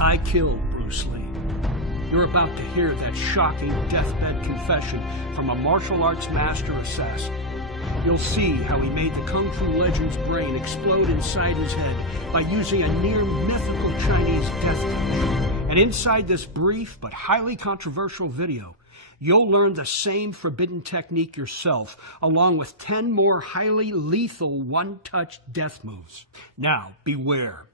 I killed Bruce Lee. You're about to hear that shocking deathbed confession from a martial arts master assassin. You'll see how he made the Kung Fu legend's brain explode inside his head by using a near-mythical Chinese death touch. And inside this brief but highly controversial video, you'll learn the same forbidden technique yourself, along with 10 more highly lethal one-touch death moves. Now, beware.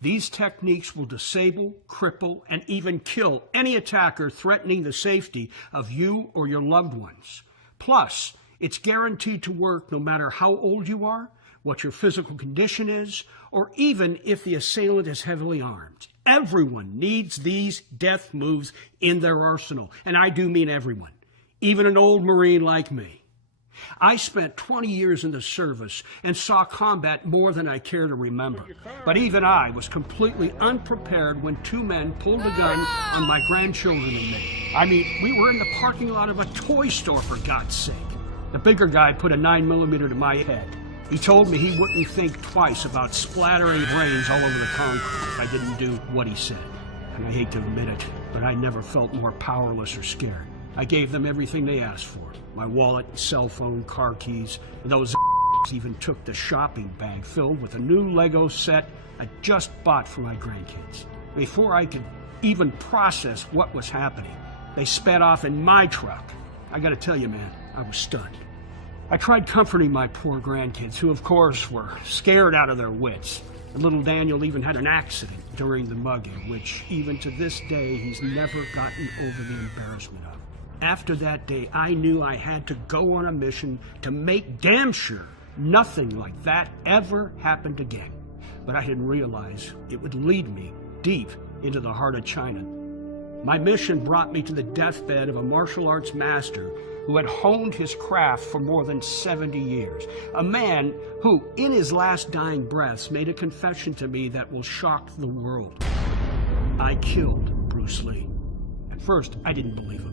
These techniques will disable, cripple, and even kill any attacker threatening the safety of you or your loved ones. Plus, it's guaranteed to work no matter how old you are, what your physical condition is, or even if the assailant is heavily armed. Everyone needs these death moves in their arsenal, and I do mean everyone, even an old Marine like me. I spent 20 years in the service and saw combat more than I care to remember. But even I was completely unprepared when two men pulled a gun on my grandchildren and me. I mean, we were in the parking lot of a toy store, for God's sake. The bigger guy put a 9mm to my head. He told me he wouldn't think twice about splattering brains all over the concrete if I didn't do what he said. And I hate to admit it, but I never felt more powerless or scared. I gave them everything they asked for. My wallet, cell phone, car keys, and those even took the shopping bag filled with a new Lego set I just bought for my grandkids. Before I could even process what was happening, they sped off in my truck. I gotta tell you, man, I was stunned. I tried comforting my poor grandkids, who of course were scared out of their wits. And little Daniel even had an accident during the mugging, which even to this day he's never gotten over the embarrassment of. After that day, I knew I had to go on a mission to make damn sure nothing like that ever happened again. But I didn't realize it would lead me deep into the heart of China. My mission brought me to the deathbed of a martial arts master who had honed his craft for more than 70 years. A man who, in his last dying breaths, made a confession to me that will shock the world. I killed Bruce Lee. At first, I didn't believe him.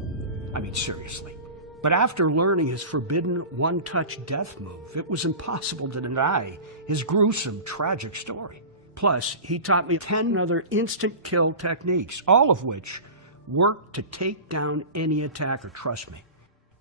I mean, seriously. But after learning his forbidden one-touch death move, it was impossible to deny his gruesome, tragic story. Plus, he taught me 10 other instant kill techniques, all of which work to take down any attacker, trust me.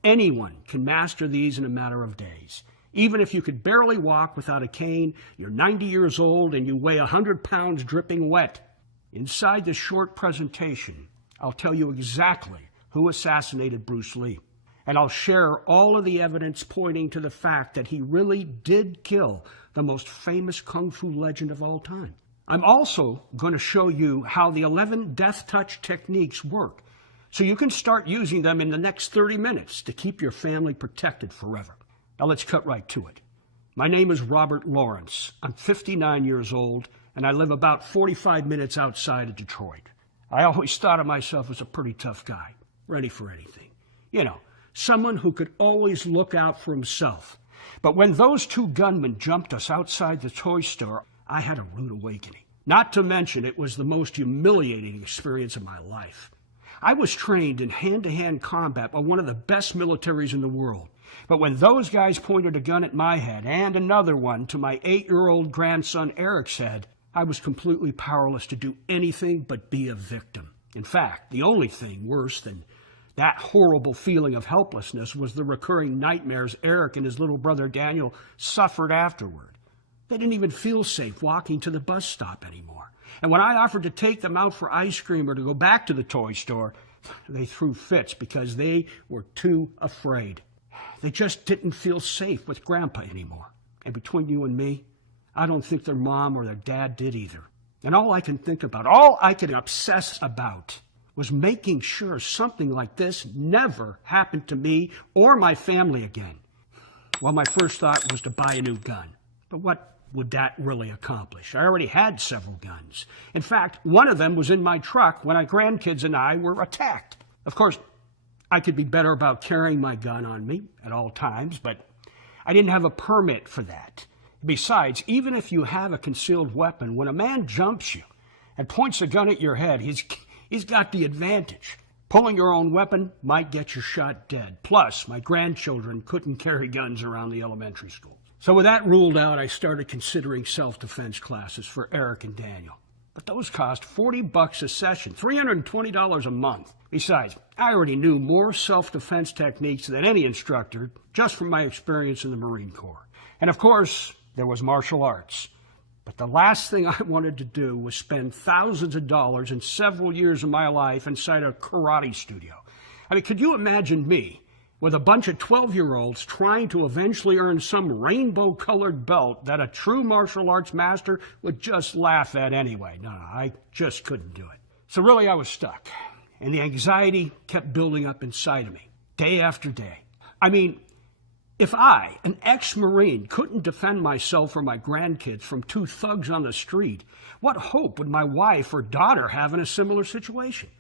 Anyone can master these in a matter of days. Even if you could barely walk without a cane, you're 90 years old, and you weigh 100 pounds dripping wet. Inside this short presentation, I'll tell you exactly who assassinated Bruce Lee. And I'll share all of the evidence pointing to the fact that he really did kill the most famous Kung Fu legend of all time. I'm also going to show you how the 11 death touch techniques work, so you can start using them in the next 30 minutes to keep your family protected forever. Now let's cut right to it. My name is Robert Lawrence. I'm 59 years old, and I live about 45 minutes outside of Detroit. I always thought of myself as a pretty tough guy, ready for anything. You know, someone who could always look out for himself. But when those two gunmen jumped us outside the toy store, I had a rude awakening. Not to mention, it was the most humiliating experience of my life. I was trained in hand-to-hand combat by one of the best militaries in the world. But when those guys pointed a gun at my head and another one to my 8-year-old grandson Eric's head, I was completely powerless to do anything but be a victim. In fact, the only thing worse than that horrible feeling of helplessness was the recurring nightmares Eric and his little brother Daniel suffered afterward. They didn't even feel safe walking to the bus stop anymore. And when I offered to take them out for ice cream or to go back to the toy store, they threw fits because they were too afraid. They just didn't feel safe with Grandpa anymore. And between you and me, I don't think their mom or their dad did either. And all I can think about, all I can obsess about, was making sure something like this never happened to me or my family again. Well, my first thought was to buy a new gun. But what would that really accomplish? I already had several guns. In fact, one of them was in my truck when my grandkids and I were attacked. Of course, I could be better about carrying my gun on me at all times, but I didn't have a permit for that. Besides, even if you have a concealed weapon, when a man jumps you and points a gun at your head, he's got the advantage. Pulling your own weapon might get you shot dead. Plus, my grandchildren couldn't carry guns around the elementary school. So with that ruled out, I started considering self-defense classes for Eric and Daniel. but those cost $40 a session, $320 a month. Besides, I already knew more self-defense techniques than any instructor just from my experience in the Marine Corps. And of course, there was martial arts. But the last thing I wanted to do was spend thousands of dollars and several years of my life inside a karate studio. I mean, could you imagine me with a bunch of 12-year-olds trying to eventually earn some rainbow-colored belt that a true martial arts master would just laugh at anyway? No, I just couldn't do it. So really, I was stuck. And the anxiety kept building up inside of me, day after day. I mean, if I, an ex-Marine, couldn't defend myself or my grandkids from two thugs on the street, what hope would my wife or daughter have in a similar situation?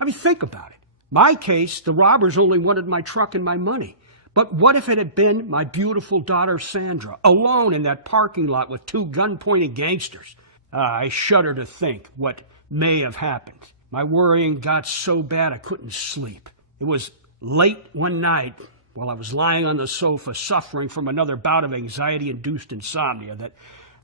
I mean, think about it. My case, the robbers only wanted my truck and my money. But what if it had been my beautiful daughter, Sandra, alone in that parking lot with two gun-pointing gangsters? I shudder to think what may have happened. My worrying got so bad I couldn't sleep. It was late one night while I was lying on the sofa suffering from another bout of anxiety-induced insomnia that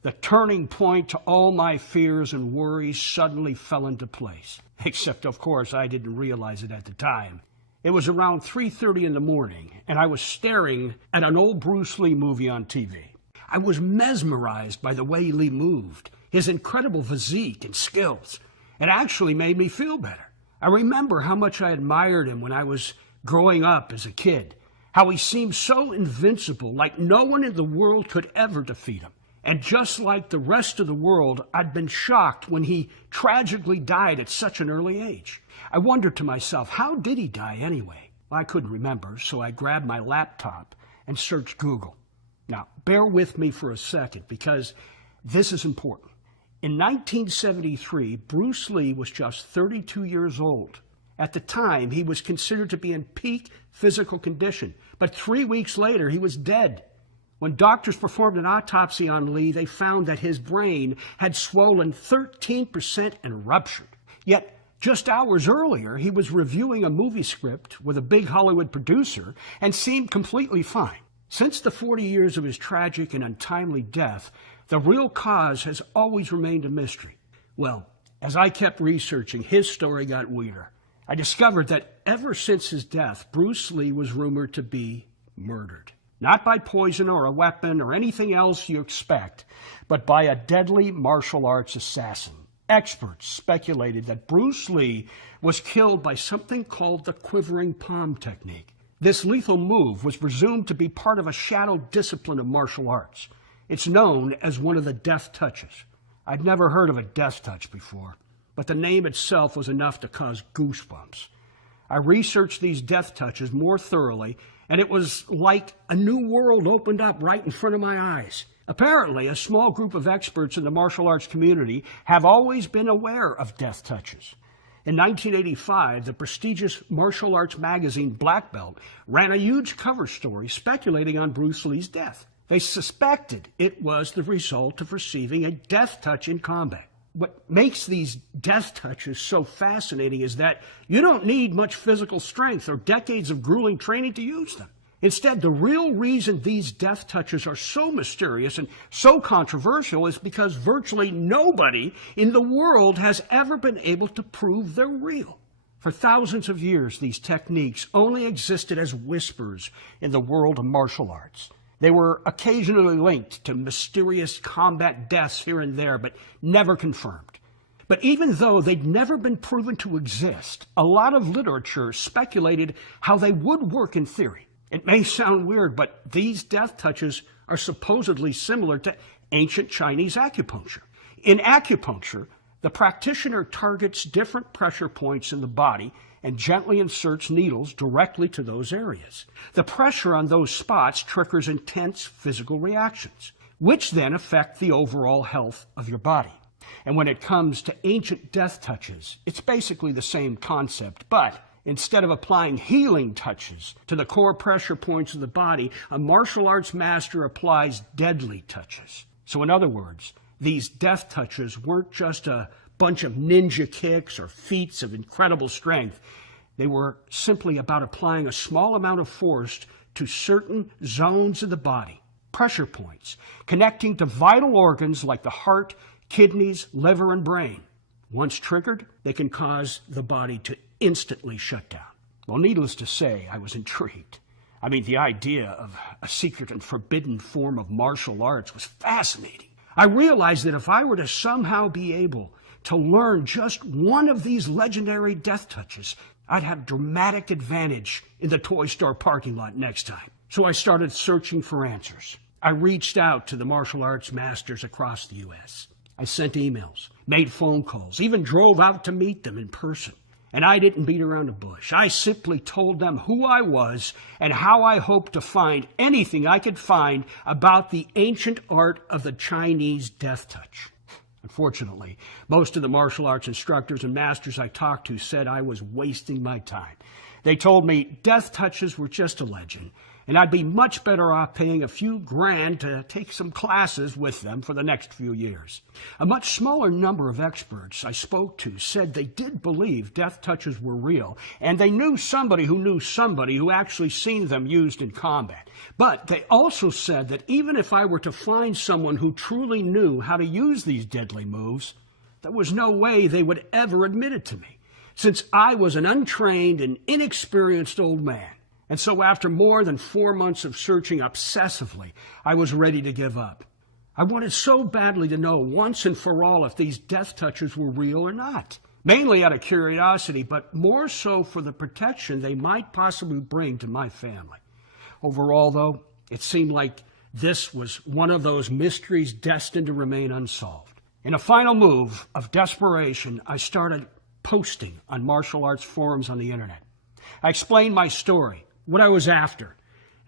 the turning point to all my fears and worries suddenly fell into place. Except, of course, I didn't realize it at the time. It was around 3:30 in the morning, and I was staring at an old Bruce Lee movie on TV. I was mesmerized by the way Lee moved, his incredible physique and skills. It actually made me feel better. I remember how much I admired him when I was growing up as a kid, how he seemed so invincible, like no one in the world could ever defeat him. And just like the rest of the world, I'd been shocked when he tragically died at such an early age. I wondered to myself, how did he die anyway? Well, I couldn't remember, so I grabbed my laptop and searched Google. Now, bear with me for a second, because this is important. In 1973, Bruce Lee was just 32 years old. At the time, he was considered to be in peak physical condition, but 3 weeks later, he was dead. When doctors performed an autopsy on Lee, they found that his brain had swollen 13% and ruptured. Yet, just hours earlier, he was reviewing a movie script with a big Hollywood producer and seemed completely fine. Since the 40 years of his tragic and untimely death, the real cause has always remained a mystery. Well, as I kept researching, his story got weirder. I discovered that ever since his death, Bruce Lee was rumored to be murdered. Not by poison or a weapon or anything else you expect, but by a deadly martial arts assassin. Experts speculated that Bruce Lee was killed by something called the quivering palm technique. This lethal move was presumed to be part of a shadow discipline of martial arts. It's known as one of the death touches. I'd never heard of a death touch before, but the name itself was enough to cause goosebumps. I researched these death touches more thoroughly, and it was like a new world opened up right in front of my eyes. Apparently, a small group of experts in the martial arts community have always been aware of death touches. In 1985, the prestigious martial arts magazine Black Belt ran a huge cover story speculating on Bruce Lee's death. They suspected it was the result of receiving a death touch in combat. What makes these death touches so fascinating is that you don't need much physical strength or decades of grueling training to use them. Instead, the real reason these death touches are so mysterious and so controversial is because virtually nobody in the world has ever been able to prove they're real. For thousands of years, these techniques only existed as whispers in the world of martial arts. They were occasionally linked to mysterious combat deaths here and there, but never confirmed. But even though they'd never been proven to exist, a lot of literature speculated how they would work in theory. It may sound weird, but these death touches are supposedly similar to ancient Chinese acupuncture. In acupuncture, the practitioner targets different pressure points in the body and gently inserts needles directly to those areas. The pressure on those spots triggers intense physical reactions, which then affect the overall health of your body. And when it comes to ancient death touches, it's basically the same concept, but instead of applying healing touches to the core pressure points of the body, a martial arts master applies deadly touches. So in other words, these death touches weren't just a bunch of ninja kicks or feats of incredible strength. They were simply about applying a small amount of force to certain zones of the body, pressure points, connecting to vital organs like the heart, kidneys, liver, and brain. Once triggered, they can cause the body to instantly shut down. Well, needless to say, I was intrigued. I mean, the idea of a secret and forbidden form of martial arts was fascinating. I realized that if I were to somehow be able to learn just one of these legendary death touches, I'd have dramatic advantage in the toy store parking lot next time. So I started searching for answers. I reached out to the martial arts masters across the U.S. I sent emails, made phone calls, even drove out to meet them in person. And I didn't beat around the bush. I simply told them who I was and how I hoped to find anything I could find about the ancient art of the Chinese death touch. Unfortunately, most of the martial arts instructors and masters I talked to said I was wasting my time. They told me death touches were just a legend, and I'd be much better off paying a few grand to take some classes with them for the next few years. A much smaller number of experts I spoke to said they did believe death touches were real, and they knew somebody who actually seen them used in combat. But they also said that even if I were to find someone who truly knew how to use these deadly moves, there was no way they would ever admit it to me, since I was an untrained and inexperienced old man. And so after more than 4 months of searching obsessively, I was ready to give up. I wanted so badly to know once and for all if these death touches were real or not, mainly out of curiosity, but more so for the protection they might possibly bring to my family. Overall, though, it seemed like this was one of those mysteries destined to remain unsolved. In a final move of desperation, I started posting on martial arts forums on the internet. I explained my story, what I was after,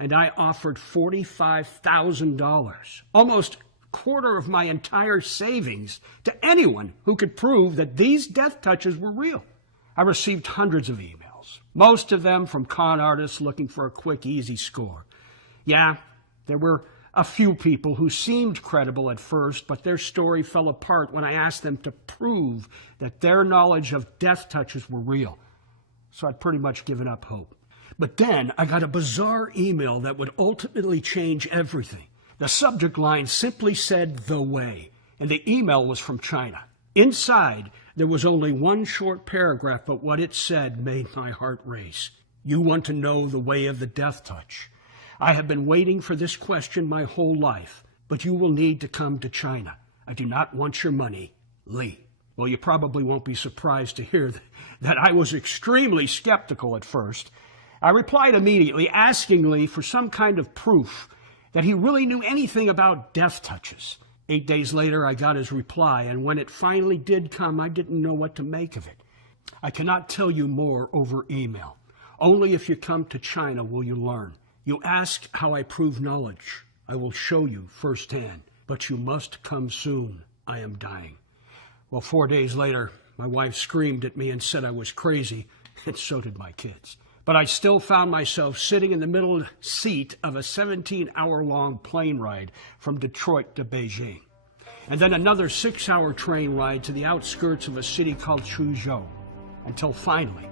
and I offered $45,000, almost a quarter of my entire savings, to anyone who could prove that these death touches were real. I received hundreds of emails, most of them from con artists looking for a quick, easy score. Yeah, there were a few people who seemed credible at first, but their story fell apart when I asked them to prove that their knowledge of death touches were real. So I'd pretty much given up hope. But then I got a bizarre email that would ultimately change everything. The subject line simply said, "The Way," and the email was from China. Inside, there was only one short paragraph, but what it said made my heart race. "You want to know the way of the death touch? I have been waiting for this question my whole life, but you will need to come to China. I do not want your money, Lee." Well, you probably won't be surprised to hear that I was extremely skeptical at first. I replied immediately, asking Lee for some kind of proof that he really knew anything about death touches. 8 days later, I got his reply, and when it finally did come, I didn't know what to make of it. "I cannot tell you more over email. Only if you come to China will you learn. You ask how I prove knowledge. I will show you firsthand, but you must come soon. I am dying." Well, 4 days later, my wife screamed at me and said I was crazy, and so did my kids. But I still found myself sitting in the middle seat of a 17-hour-long plane ride from Detroit to Beijing, and then another 6-hour train ride to the outskirts of a city called Chuzhou, until finally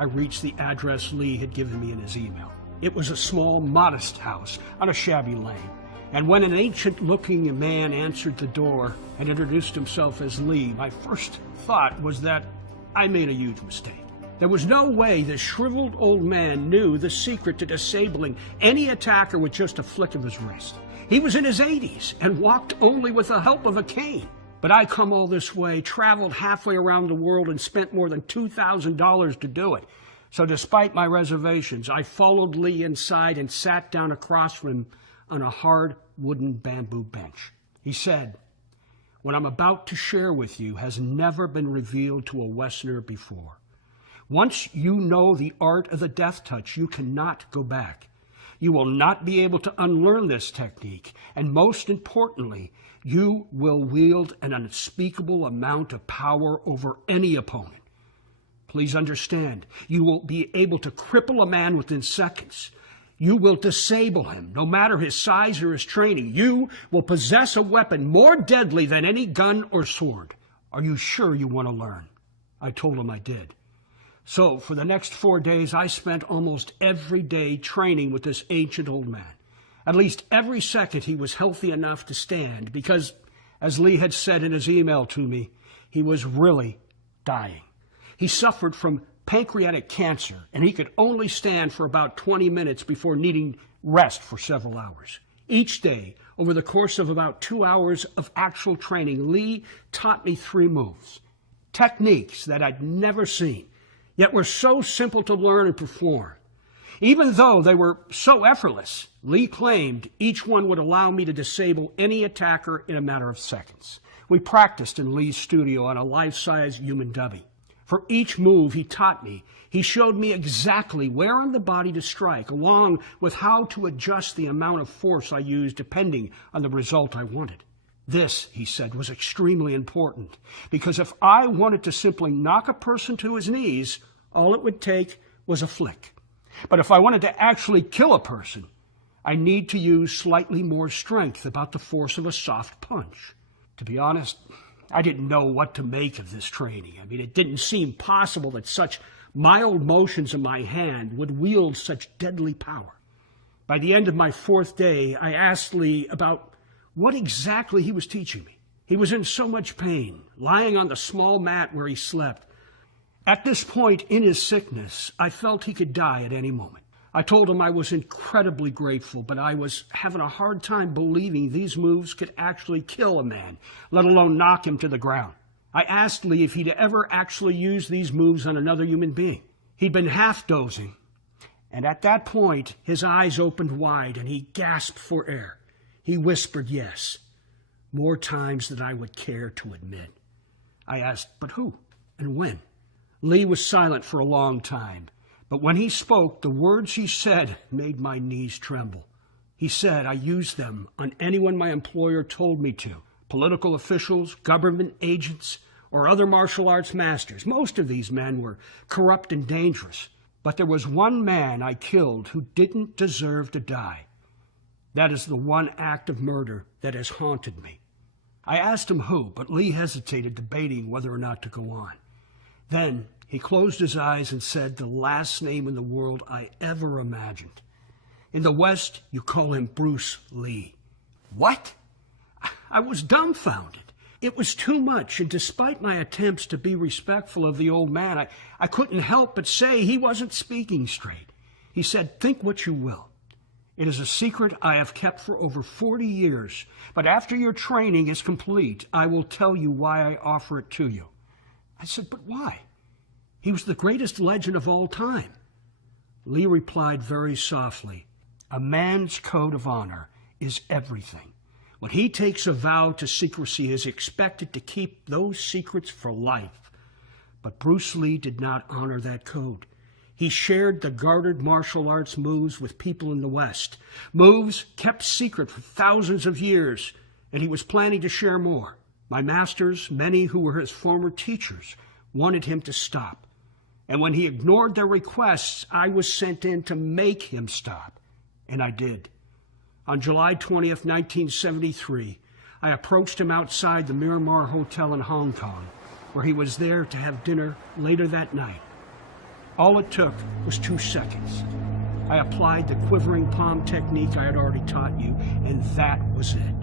I reached the address Lee had given me in his email. It was a small, modest house on a shabby lane. And when an ancient-looking man answered the door and introduced himself as Lee, my first thought was that I made a huge mistake. There was no way this shriveled old man knew the secret to disabling any attacker with just a flick of his wrist. He was in his 80s and walked only with the help of a cane. But I come all this way, traveled halfway around the world, and spent more than $2,000 to do it. So despite my reservations, I followed Lee inside and sat down across from him on a hard wooden bamboo bench. He said, "What I'm about to share with you has never been revealed to a Westerner before. Once you know the art of the death touch, you cannot go back. You will not be able to unlearn this technique, and most importantly, you will wield an unspeakable amount of power over any opponent. Please understand, you will be able to cripple a man within seconds. You will disable him, no matter his size or his training. You will possess a weapon more deadly than any gun or sword. Are you sure you want to learn?" I told him I did. So for the next 4 days, I spent almost every day training with this ancient old man. At least every second he was healthy enough to stand because, as Lee had said in his email to me, he was really dying. He suffered from pancreatic cancer, and he could only stand for about 20 minutes before needing rest for several hours. Each day, over the course of about 2 hours of actual training, Lee taught me 3 moves, techniques that I'd never seen, yet were so simple to learn and perform. Even though they were so effortless, Lee claimed each one would allow me to disable any attacker in a matter of seconds. We practiced in Lee's studio on a life-size human dummy. For each move he taught me, he showed me exactly where on the body to strike, along with how to adjust the amount of force I used depending on the result I wanted. This, he said, was extremely important, because if I wanted to simply knock a person to his knees, all it would take was a flick. But if I wanted to actually kill a person, I need to use slightly more strength, about the force of a soft punch. To be honest, I didn't know what to make of this training. I mean, it didn't seem possible that such mild motions in my hand would wield such deadly power. By the end of my 4th day, I asked Lee about what exactly he was teaching me. He was in so much pain, lying on the small mat where he slept. At this point in his sickness, I felt he could die at any moment. I told him I was incredibly grateful, but I was having a hard time believing these moves could actually kill a man, let alone knock him to the ground. I asked Lee if he'd ever actually used these moves on another human being. He'd been half dozing, and at that point, his eyes opened wide and he gasped for air. He whispered yes, more times than I would care to admit. I asked, but who and when? Lee was silent for a long time, but when he spoke, the words he said made my knees tremble. He said, I used them on anyone my employer told me to, political officials, government agents, or other martial arts masters. Most of these men were corrupt and dangerous, but there was one man I killed who didn't deserve to die. That is the one act of murder that has haunted me. I asked him who, but Lee hesitated, debating whether or not to go on. Then he closed his eyes and said the last name in the world I ever imagined. In the West, you call him Bruce Lee. What? I was dumbfounded. It was too much, and despite my attempts to be respectful of the old man, I couldn't help but say he wasn't speaking straight. He said, think what you will. It is a secret I have kept for over 40 years, but after your training is complete, I will tell you why I offer it to you. I said, but why? He was the greatest legend of all time. Lee replied very softly, a man's code of honor is everything. When he takes a vow to secrecy, he is expected to keep those secrets for life. But Bruce Lee did not honor that code. He shared the guarded martial arts moves with people in the West, moves kept secret for thousands of years, and he was planning to share more. My masters, many who were his former teachers, wanted him to stop. And when he ignored their requests, I was sent in to make him stop. And I did. On July 20th, 1973, I approached him outside the Miramar Hotel in Hong Kong, where he was there to have dinner later that night. All it took was 2 seconds. I applied the quivering palm technique I had already taught you, and that was it.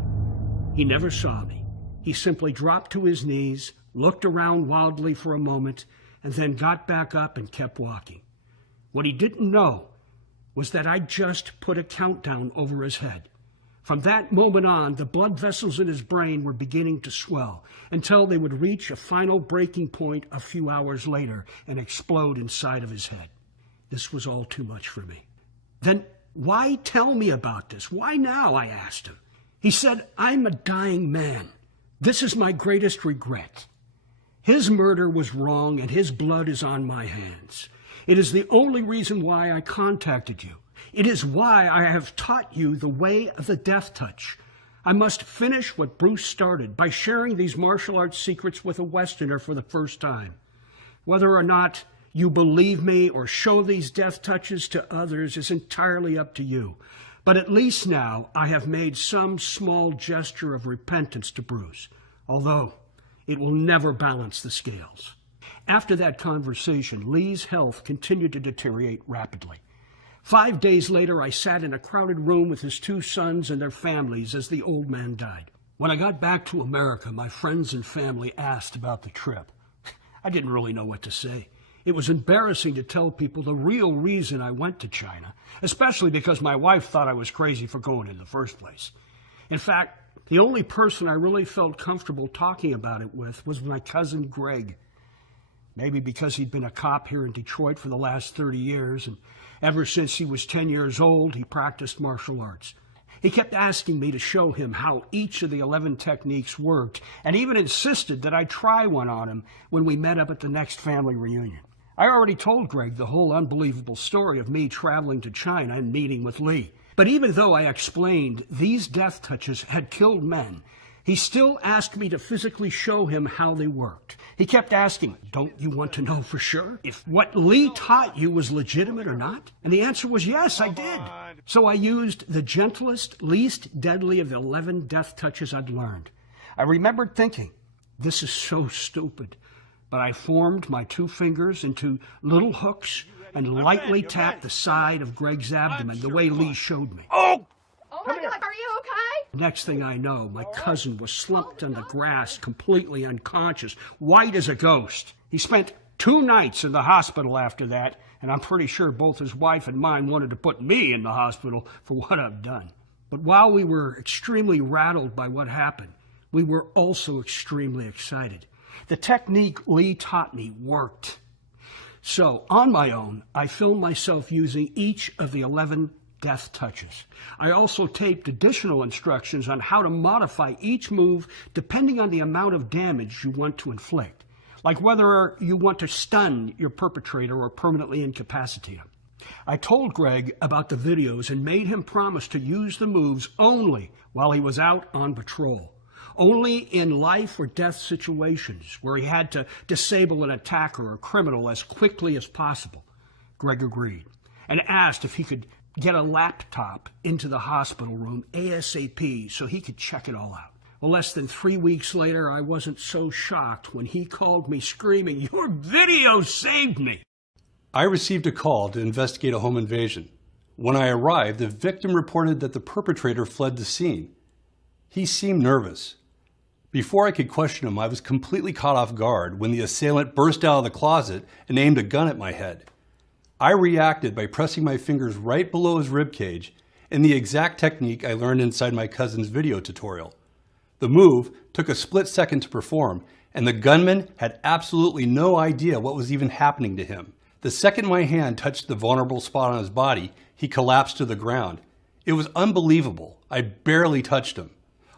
He never saw me. He simply dropped to his knees, looked around wildly for a moment, and then got back up and kept walking. What he didn't know was that I just put a countdown over his head. From that moment on, the blood vessels in his brain were beginning to swell until they would reach a final breaking point a few hours later and explode inside of his head. This was all too much for me. Then why tell me about this? Why now? I asked him. He said, I'm a dying man. This is my greatest regret. His murder was wrong and his blood is on my hands. It is the only reason why I contacted you. It is why I have taught you the way of the death touch. I must finish what Bruce started by sharing these martial arts secrets with a Westerner for the first time. Whether or not you believe me or show these death touches to others is entirely up to you. But at least now I have made some small gesture of repentance to Bruce, although it will never balance the scales. After that conversation, Lee's health continued to deteriorate rapidly. 5 days later, I sat in a crowded room with his 2 sons and their families as the old man died. When I got back to America, my friends and family asked about the trip. I didn't really know what to say. It was embarrassing to tell people the real reason I went to China, especially because my wife thought I was crazy for going in the first place. In fact, the only person I really felt comfortable talking about it with was my cousin Greg. Maybe because he'd been a cop here in Detroit for the last 30 years, and ever since he was 10 years old, he practiced martial arts. He kept asking me to show him how each of the 11 techniques worked, and even insisted that I try one on him when we met up at the next family reunion. I already told Greg the whole unbelievable story of me traveling to China and meeting with Lee. But even though I explained these death touches had killed men, he still asked me to physically show him how they worked. He kept asking, "Don't you want to know for sure if what Lee taught you was legitimate or not?" And the answer was yes, I did. So I used the gentlest, least deadly of the 11 death touches I'd learned. I remembered thinking, this is so stupid. But I formed my 2 fingers into little hooks and lightly tapped the side of Greg's abdomen the way Lee showed me. Oh my God, are you okay? Next thing I know, my cousin was slumped on the grass, completely unconscious, white as a ghost. He spent 2 nights in the hospital after that, and I'm pretty sure both his wife and mine wanted to put me in the hospital for what I've done. But while we were extremely rattled by what happened, we were also extremely excited. The technique Lee taught me worked. So, on my own, I filmed myself using each of the 11 death touches. I also taped additional instructions on how to modify each move depending on the amount of damage you want to inflict, like whether you want to stun your perpetrator or permanently incapacitate him. I told Greg about the videos and made him promise to use the moves only while he was out on patrol. Only in life or death situations where he had to disable an attacker or criminal as quickly as possible. Greg agreed and asked if he could get a laptop into the hospital room ASAP so he could check it all out. Well, less than 3 weeks later, I wasn't so shocked when he called me screaming, "Your video saved me!" I received a call to investigate a home invasion. When I arrived, the victim reported that the perpetrator fled the scene. He seemed nervous. Before I could question him, I was completely caught off guard when the assailant burst out of the closet and aimed a gun at my head. I reacted by pressing my fingers right below his ribcage in the exact technique I learned inside my cousin's video tutorial. The move took a split second to perform, and the gunman had absolutely no idea what was even happening to him. The second my hand touched the vulnerable spot on his body, he collapsed to the ground. It was unbelievable. I barely touched him.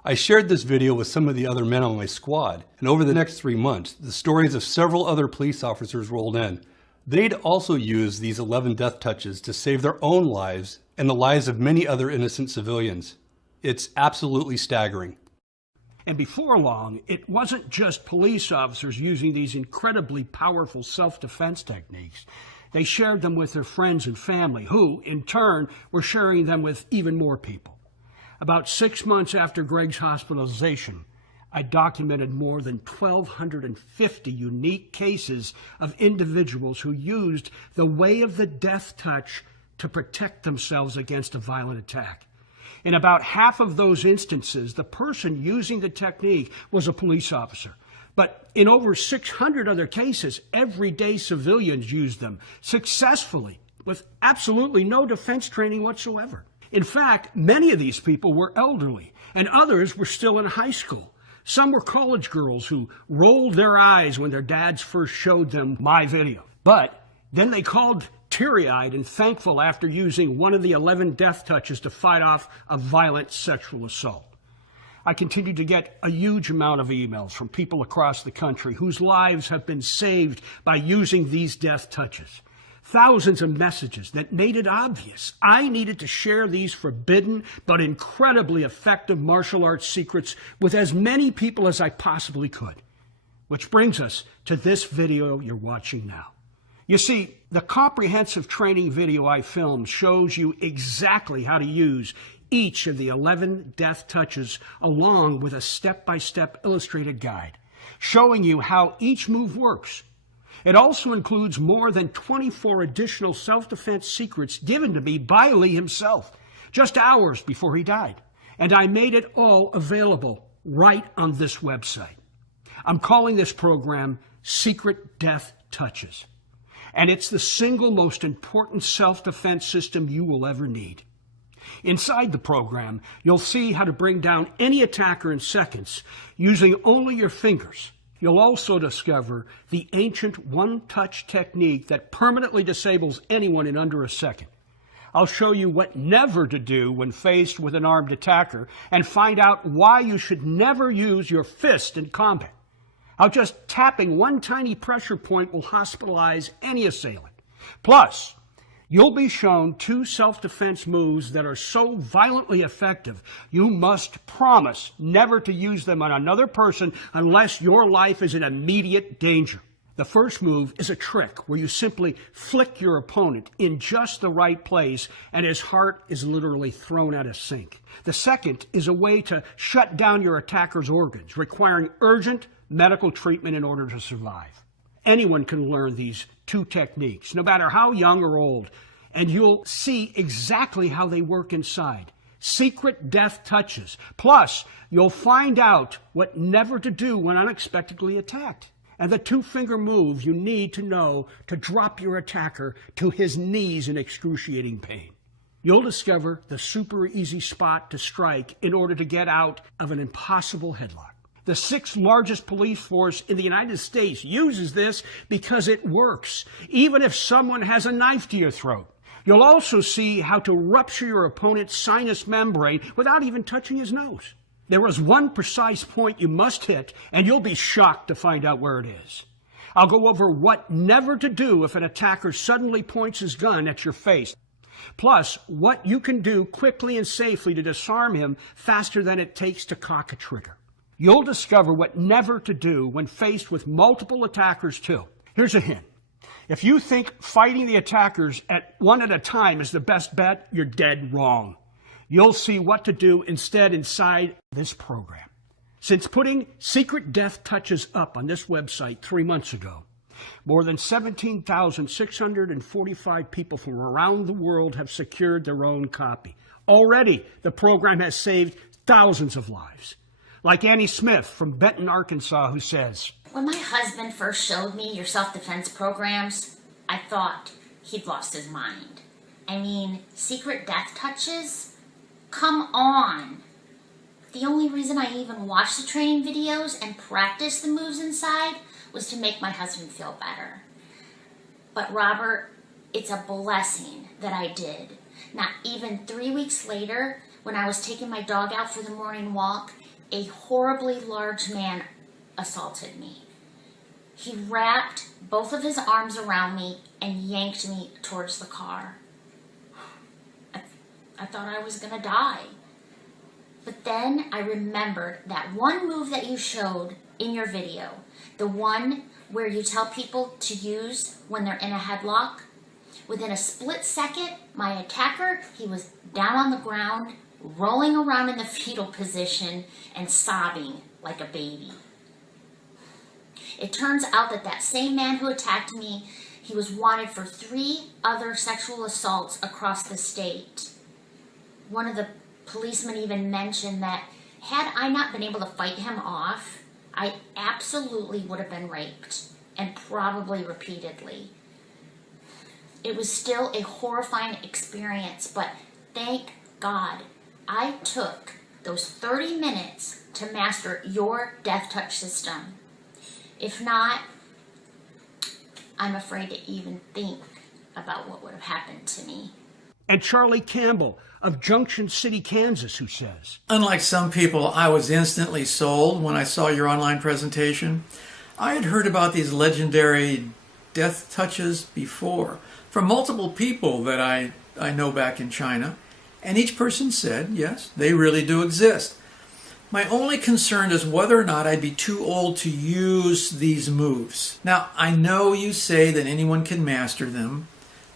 I shared this video with some of the other men on my squad, and over the next 3 months, the stories of several other police officers rolled in. They'd also used these 11 death touches to save their own lives and the lives of many other innocent civilians. It's absolutely staggering. And before long, it wasn't just police officers using these incredibly powerful self-defense techniques. They shared them with their friends and family, who, in turn, were sharing them with even more people. About 6 months after Greg's hospitalization, I documented more than 1,250 unique cases of individuals who used the way of the death touch to protect themselves against a violent attack. In about half of those instances, the person using the technique was a police officer. But in over 600 other cases, everyday civilians used them successfully with absolutely no defense training whatsoever. In fact, many of these people were elderly, and others were still in high school. Some were college girls who rolled their eyes when their dads first showed them my video. But then they called teary-eyed and thankful after using one of the 11 death touches to fight off a violent sexual assault. I continue to get a huge amount of emails from people across the country whose lives have been saved by using these death touches. Thousands of messages that made it obvious I needed to share these forbidden but incredibly effective martial arts secrets with as many people as I possibly could. Which brings us to this video you're watching now. You see, the comprehensive training video I filmed shows you exactly how to use each of the 11 death touches along with a step-by-step illustrated guide, showing you how each move works. It also includes more than 24 additional self-defense secrets given to me by Lee himself, just hours before he died. And I made it all available right on this website. I'm calling this program Secret Death Touches. And it's the single most important self-defense system you will ever need. Inside the program, you'll see how to bring down any attacker in seconds using only your fingers. You'll also discover the ancient one-touch technique that permanently disables anyone in under a second. I'll show you what never to do when faced with an armed attacker and find out why you should never use your fist in combat. How just tapping one tiny pressure point will hospitalize any assailant. Plus, you'll be shown 2 self-defense moves that are so violently effective, you must promise never to use them on another person unless your life is in immediate danger. The first move is a trick where you simply flick your opponent in just the right place and his heart is literally thrown at a sink. The second is a way to shut down your attacker's organs, requiring urgent medical treatment in order to survive. Anyone can learn these 2 techniques, no matter how young or old, and you'll see exactly how they work inside. Secret Death Touches. Plus, you'll find out what never to do when unexpectedly attacked, and the 2-finger move you need to know to drop your attacker to his knees in excruciating pain. You'll discover the super easy spot to strike in order to get out of an impossible headlock. The 6th largest police force in the United States uses this because it works, even if someone has a knife to your throat. You'll also see how to rupture your opponent's sinus membrane without even touching his nose. There is one precise point you must hit, and you'll be shocked to find out where it is. I'll go over what never to do if an attacker suddenly points his gun at your face. Plus, what you can do quickly and safely to disarm him faster than it takes to cock a trigger. You'll discover what never to do when faced with multiple attackers too. Here's a hint. If you think fighting the attackers one at a time is the best bet, you're dead wrong. You'll see what to do instead inside this program. Since putting Secret Death Touches up on this website 3 months ago, more than 17,645 people from around the world have secured their own copy. Already, the program has saved thousands of lives. Like Annie Smith from Benton, Arkansas, who says, "When my husband first showed me your self-defense programs, I thought he'd lost his mind. I mean, Secret Death Touches? Come on." The only reason I even watched the training videos and practiced the moves inside was to make my husband feel better. But Robert, it's a blessing that I did. Not even 3 weeks later, when I was taking my dog out for the morning walk, a horribly large man assaulted me. He wrapped both of his arms around me and yanked me towards the car. I thought I was gonna die. But then I remembered that one move that you showed in your video, the one where you tell people to use when they're in a headlock. Within a split second, my attacker, he was down on the ground, rolling around in the fetal position and sobbing like a baby. It turns out that same man who attacked me, he was wanted for 3 other sexual assaults across the state. One of the policemen even mentioned that had I not been able to fight him off, I absolutely would have been raped, and probably repeatedly. It was still a horrifying experience, but thank God I took those 30 minutes to master your death touch system. If not, I'm afraid to even think about what would have happened to me. And Charlie Campbell of Junction City, Kansas, who says, "Unlike some people, I was instantly sold when I saw your online presentation. I had heard about these legendary death touches before from multiple people that I know back in China, and each person said, yes, they really do exist. My only concern is whether or not I'd be too old to use these moves. Now, I know you say that anyone can master them,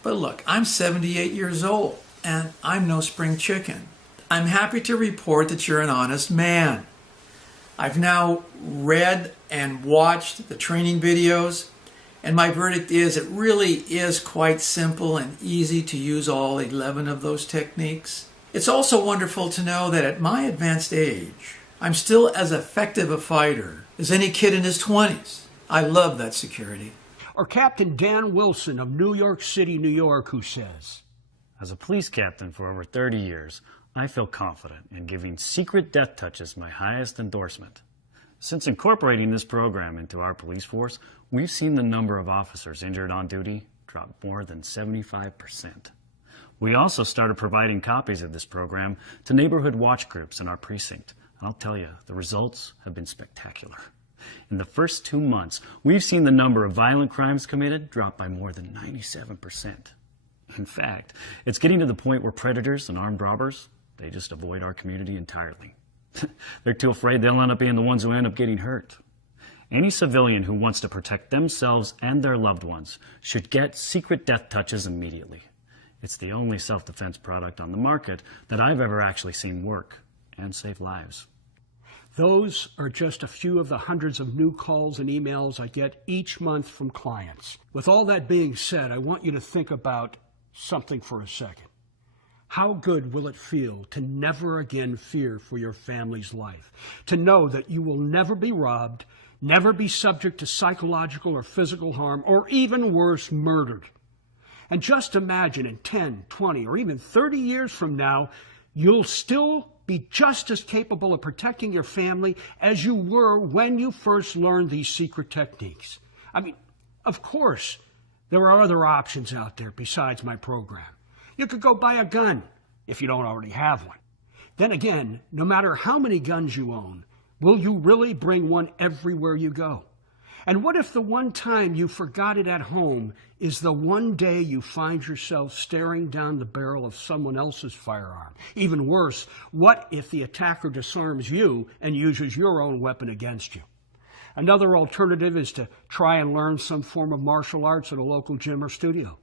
but look, I'm 78 years old, and I'm no spring chicken. I'm happy to report that you're an honest man. I've now read and watched the training videos, and my verdict is it really is quite simple and easy to use all 11 of those techniques. It's also wonderful to know that at my advanced age, I'm still as effective a fighter as any kid in his 20s. I love that security. Or Captain Dan Wilson of New York City, New York, who says, as a police captain for over 30 years, I feel confident in giving secret death touches my highest endorsement. Since incorporating this program into our police force, we've seen the number of officers injured on duty drop more than 75%. We also started providing copies of this program to neighborhood watch groups in our precinct. And I'll tell you, the results have been spectacular. In the first 2 months, we've seen the number of violent crimes committed drop by more than 97%. In fact, it's getting to the point where predators and armed robbers, they just avoid our community entirely. They're too afraid they'll end up being the ones who end up getting hurt. Any civilian who wants to protect themselves and their loved ones should get secret death touches immediately. It's the only self-defense product on the market that I've ever actually seen work and save lives. those are just a few of the hundreds of new calls and emails I get each month from clients. With all that being said, I want you to think about something for a second. How good will it feel to never again fear for your family's life? To know that you will never be robbed, never be subject to psychological or physical harm, or even worse, murdered. And just imagine in 10, 20, or even 30 years from now, you'll still be just as capable of protecting your family as you were when you first learned these secret techniques. I mean, of course, there are other options out there besides my program. You could go buy a gun if you don't already have one. Then again, no matter how many guns you own, will you really bring one everywhere you go? And what if the one time you forgot it at home is the one day you find yourself staring down the barrel of someone else's firearm? Even worse, what if the attacker disarms you and uses your own weapon against you? Another alternative is to try and learn some form of martial arts at a local gym or studio.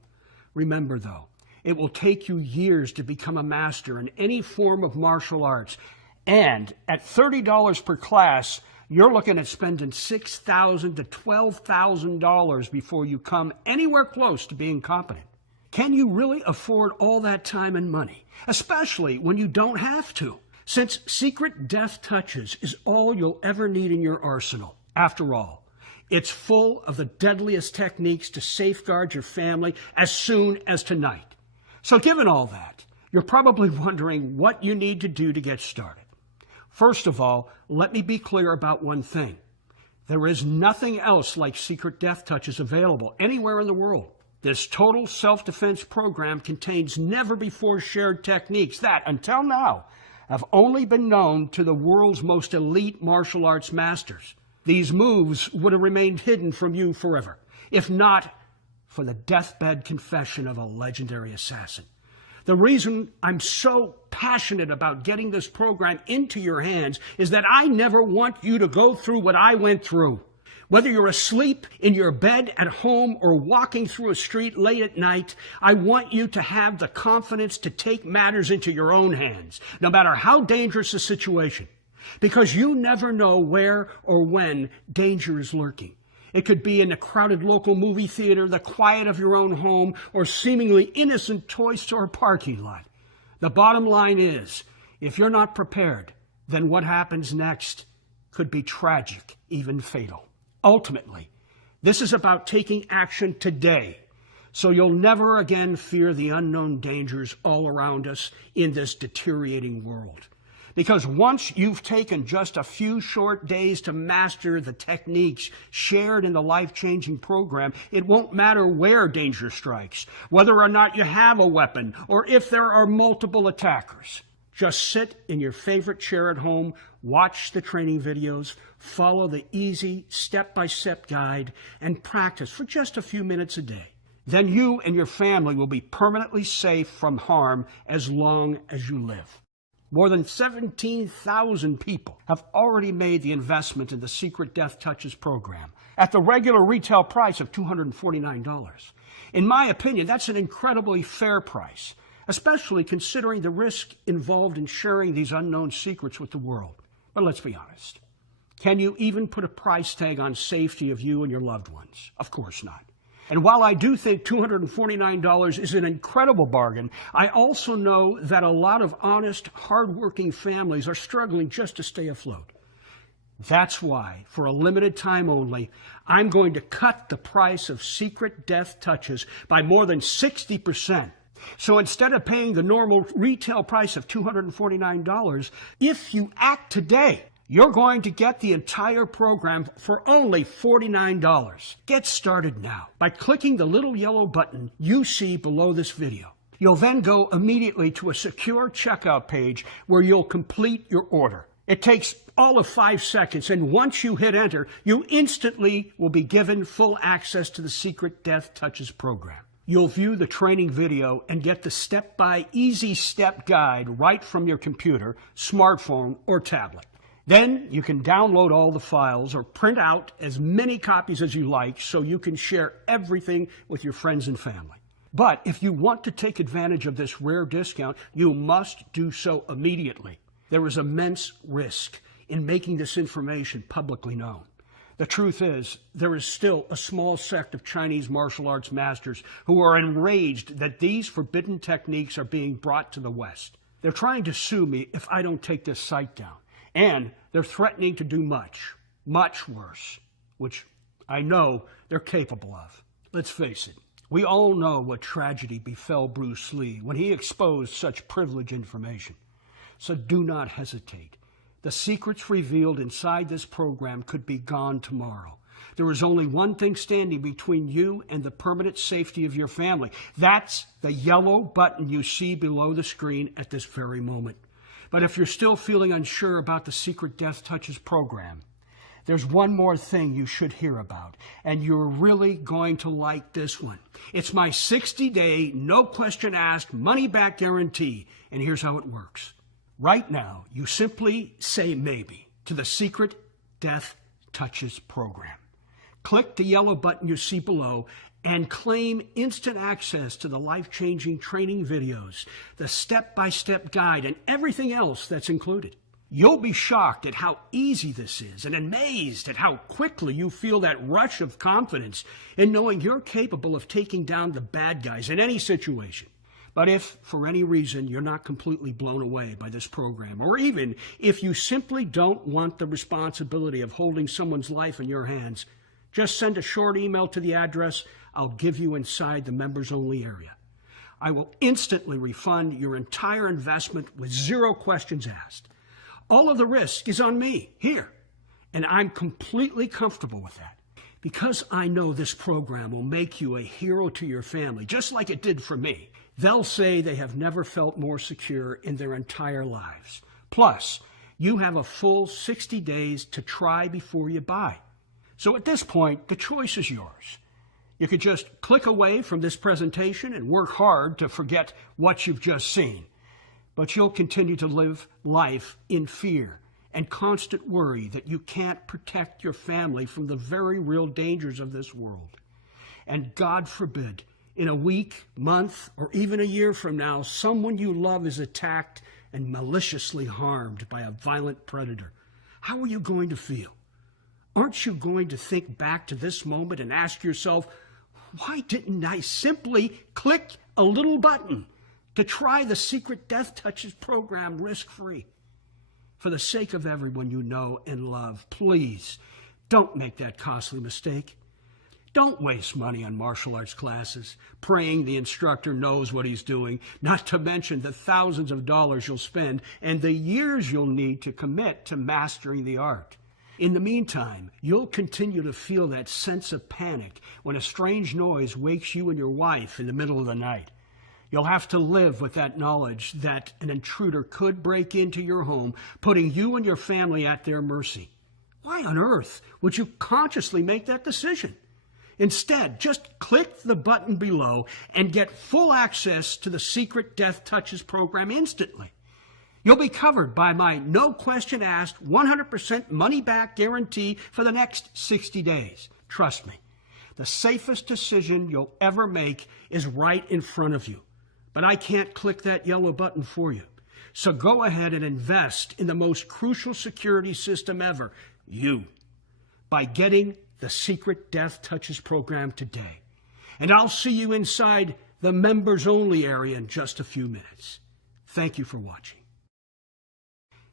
Remember, though, it will take you years to become a master in any form of martial arts. And at $30 per class, you're looking at spending $6,000 to $12,000 before you come anywhere close to being competent. Can you really afford all that time and money, especially when you don't have to? Since secret death touches is all you'll ever need in your arsenal. After all, it's full of the deadliest techniques to safeguard your family as soon as tonight. So given all that, you're probably wondering what you need to do to get started. First of all, let me be clear about one thing. There is nothing else like secret death touches available anywhere in the world. This total self-defense program contains never-before-shared techniques that, until now, have only been known to the world's most elite martial arts masters. These moves would have remained hidden from you forever, if not for the deathbed confession of a legendary assassin. The reason I'm so passionate about getting this program into your hands is that I never want you to go through what I went through. Whether you're asleep in your bed at home or walking through a street late at night, I want you to have the confidence to take matters into your own hands, no matter how dangerous the situation. Because you never know where or when danger is lurking. It could be in a crowded local movie theater, the quiet of your own home, or seemingly innocent toy store parking lot. The bottom line is, if you're not prepared, then what happens next could be tragic, even fatal. Ultimately, this is about taking action today, so you'll never again fear the unknown dangers all around us in this deteriorating world. Because once you've taken just a few short days to master the techniques shared in the life-changing program, it won't matter where danger strikes, whether or not you have a weapon, or if there are multiple attackers. Just sit in your favorite chair at home, watch the training videos, follow the easy step-by-step guide, and practice for just a few minutes a day. Then you and your family will be permanently safe from harm as long as you live. More than 17,000 people have already made the investment in the Secret Death Touches program at the regular retail price of $249. In my opinion, that's an incredibly fair price, especially considering the risk involved in sharing these unknown secrets with the world. But let's be honest. Can you even put a price tag on safety of you and your loved ones? Of course not. And while I do think $249 is an incredible bargain, I also know that a lot of honest, hardworking families are struggling just to stay afloat. That's why, for a limited time only, I'm going to cut the price of Secret Death Touches by more than 60%. So instead of paying the normal retail price of $249, if you act today, you're going to get the entire program for only $49. Get started now by clicking the little yellow button you see below this video. You'll then go immediately to a secure checkout page where you'll complete your order. It takes all of 5 seconds, and once you hit enter, you instantly will be given full access to the Secret Death Touches program. You'll view the training video and get the easy step guide right from your computer, smartphone, or tablet. Then you can download all the files or print out as many copies as you like so you can share everything with your friends and family. But if you want to take advantage of this rare discount, you must do so immediately. There is immense risk in making this information publicly known. The truth is, there is still a small sect of Chinese martial arts masters who are enraged that these forbidden techniques are being brought to the West. They're trying to sue me if I don't take this site down. And they're threatening to do much, much worse, which I know they're capable of. Let's face it, we all know what tragedy befell Bruce Lee when he exposed such privileged information. So do not hesitate. The secrets revealed inside this program could be gone tomorrow. There is only one thing standing between you and the permanent safety of your family. That's the yellow button you see below the screen at this very moment. But if you're still feeling unsure about the Secret Death Touches program, there's one more thing you should hear about, and you're really going to like this one. It's my 60-day, no question asked, money-back guarantee, and here's how it works. Right now, you simply say maybe to the Secret Death Touches program. Click the yellow button you see below and claim instant access to the life-changing training videos, the step-by-step guide, and everything else that's included. You'll be shocked at how easy this is and amazed at how quickly you feel that rush of confidence in knowing you're capable of taking down the bad guys in any situation. But if, for any reason, you're not completely blown away by this program, or even if you simply don't want the responsibility of holding someone's life in your hands, just send a short email to the address I'll give you inside the members-only area. I will instantly refund your entire investment with 0 questions asked. All of the risk is on me here, and I'm completely comfortable with that. Because I know this program will make you a hero to your family, just like it did for me. They'll say they have never felt more secure in their entire lives. Plus, you have a full 60 days to try before you buy. So at this point, the choice is yours. You could just click away from this presentation and work hard to forget what you've just seen. But you'll continue to live life in fear and constant worry that you can't protect your family from the very real dangers of this world. And God forbid, in a week, month, or even a year from now, someone you love is attacked and maliciously harmed by a violent predator. How are you going to feel? Aren't you going to think back to this moment and ask yourself, why didn't I simply click a little button to try the Secret Death Touches program risk-free? For the sake of everyone you know and love, please don't make that costly mistake. Don't waste money on martial arts classes, praying the instructor knows what he's doing, not to mention the thousands of dollars you'll spend and the years you'll need to commit to mastering the art. In the meantime, you'll continue to feel that sense of panic when a strange noise wakes you and your wife in the middle of the night. You'll have to live with that knowledge that an intruder could break into your home, putting you and your family at their mercy. Why on earth would you consciously make that decision? Instead, just click the button below and get full access to the Secret Death Touches program instantly. You'll be covered by my no question asked 100% money back guarantee for the next 60 days. Trust me, the safest decision you'll ever make is right in front of you. But I can't click that yellow button for you. So go ahead and invest in the most crucial security system ever, you, by getting the Secret Death Touches program today. And I'll see you inside the members-only area in just a few minutes. Thank you for watching.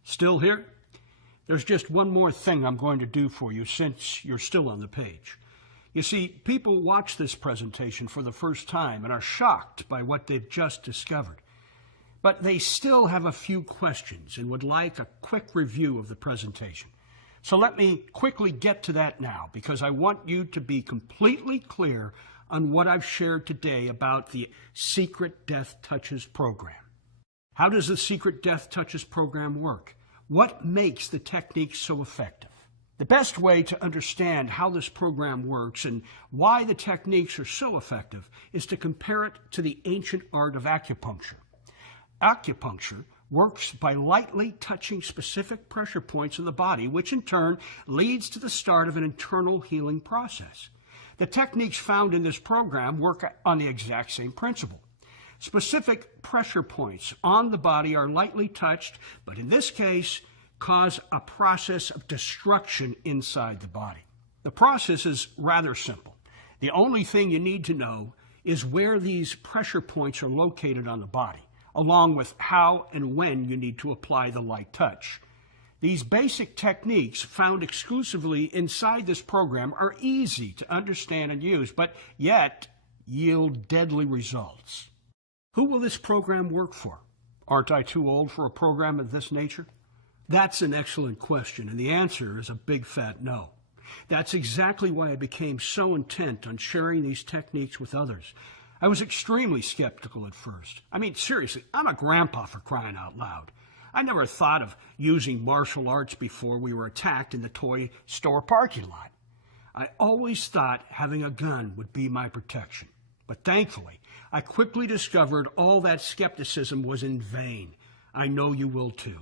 Still here? There's just one more thing I'm going to do for you since you're still on the page. You see, people watch this presentation for the first time and are shocked by what they've just discovered. But they still have a few questions and would like a quick review of the presentation. So let me quickly get to that now, because I want you to be completely clear on what I've shared today about the Secret Death Touches program. How does the Secret Death Touches program work? What makes the technique so effective? The best way to understand how this program works and why the techniques are so effective is to compare it to the ancient art of acupuncture. Acupuncture works by lightly touching specific pressure points in the body, which in turn leads to the start of an internal healing process. The techniques found in this program work on the exact same principle. Specific pressure points on the body are lightly touched, but in this case, cause a process of destruction inside the body. The process is rather simple. The only thing you need to know is where these pressure points are located on the body, along with how and when you need to apply the light touch. These basic techniques found exclusively inside this program are easy to understand and use, but yet yield deadly results. Who will this program work for? Aren't I too old for a program of this nature? That's an excellent question, and the answer is a big fat no. That's exactly why I became so intent on sharing these techniques with others. I was extremely skeptical at first. I mean, seriously, I'm a grandpa, for crying out loud. I never thought of using martial arts before we were attacked in the toy store parking lot. I always thought having a gun would be my protection. But thankfully, I quickly discovered all that skepticism was in vain. I know you will too.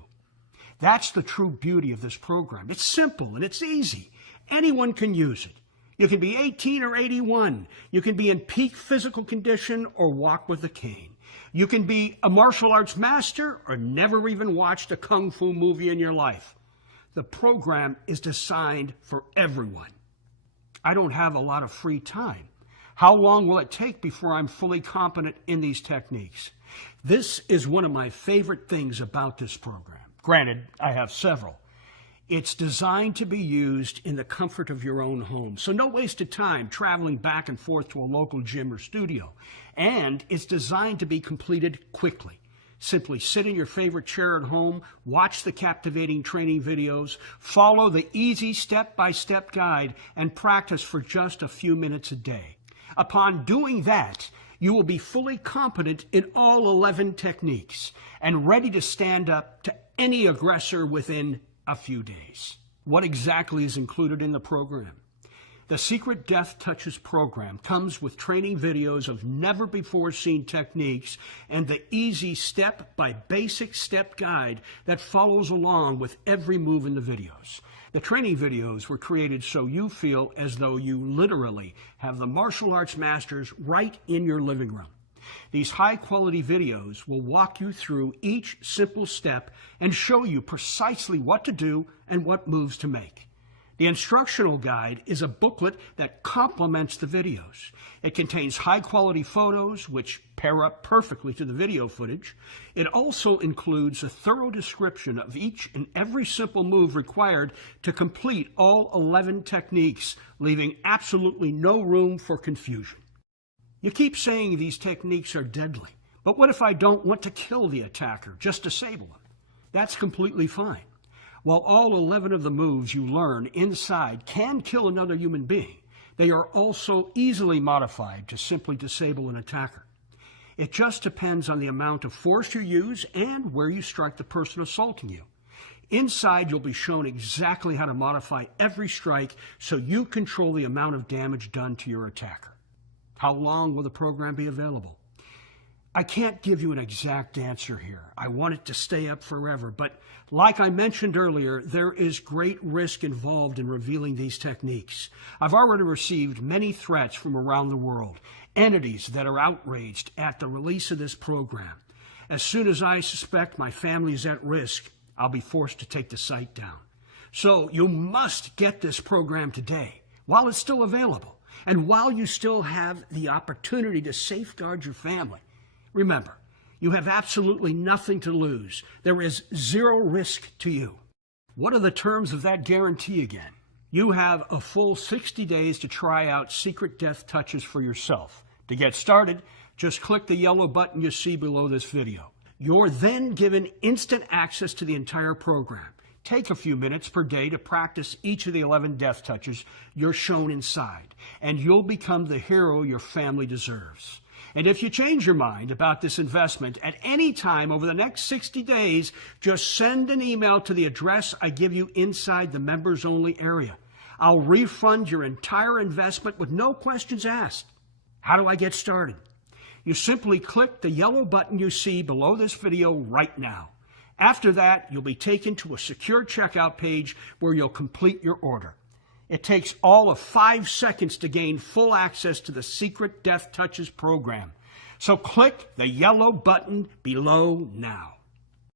That's the true beauty of this program. It's simple and it's easy. Anyone can use it. You can be 18 or 81. You can be in peak physical condition or walk with a cane. You can be a martial arts master or never even watched a kung fu movie in your life. The program is designed for everyone. I don't have a lot of free time. How long will it take before I'm fully competent in these techniques? This is one of my favorite things about this program. Granted, I have several. It's designed to be used in the comfort of your own home, so no wasted time traveling back and forth to a local gym or studio. And it's designed to be completed quickly. Simply sit in your favorite chair at home, watch the captivating training videos, follow the easy step-by-step guide, and practice for just a few minutes a day. Upon doing that, you will be fully competent in all 11 techniques and ready to stand up to any aggressor within a few days. What exactly is included in the program? The Secret Death Touches program comes with training videos of never-before-seen techniques and the easy step-by-basic step guide that follows along with every move in the videos. The training videos were created so you feel as though you literally have the martial arts masters right in your living room. These high-quality videos will walk you through each simple step and show you precisely what to do and what moves to make. The instructional guide is a booklet that complements the videos. It contains high-quality photos, which pair up perfectly to the video footage. It also includes a thorough description of each and every simple move required to complete all 11 techniques, leaving absolutely no room for confusion. You keep saying these techniques are deadly, but what if I don't want to kill the attacker, just disable them? That's completely fine. While all 11 of the moves you learn inside can kill another human being, they are also easily modified to simply disable an attacker. It just depends on the amount of force you use and where you strike the person assaulting you. Inside, you'll be shown exactly how to modify every strike so you control the amount of damage done to your attacker. How long will the program be available? I can't give you an exact answer here. I want it to stay up forever, but like I mentioned earlier, there is great risk involved in revealing these techniques. I've already received many threats from around the world, entities that are outraged at the release of this program. As soon as I suspect my family is at risk, I'll be forced to take the site down. So you must get this program today, while it's still available, and while you still have the opportunity to safeguard your family. Remember, you have absolutely nothing to lose. There is zero risk to you. What are the terms of that guarantee again? You have a full 60 days to try out Secret Death Touches for yourself. To get started, just click the yellow button you see below this video. You're then given instant access to the entire program. Take a few minutes per day to practice each of the 11 death touches you're shown inside, and you'll become the hero your family deserves. And if you change your mind about this investment at any time over the next 60 days, just send an email to the address I give you inside the members-only area. I'll refund your entire investment with no questions asked. How do I get started? You simply click the yellow button you see below this video right now. After that, you'll be taken to a secure checkout page where you'll complete your order. It takes all of 5 seconds to gain full access to the Secret Death Touches program. So click the yellow button below now.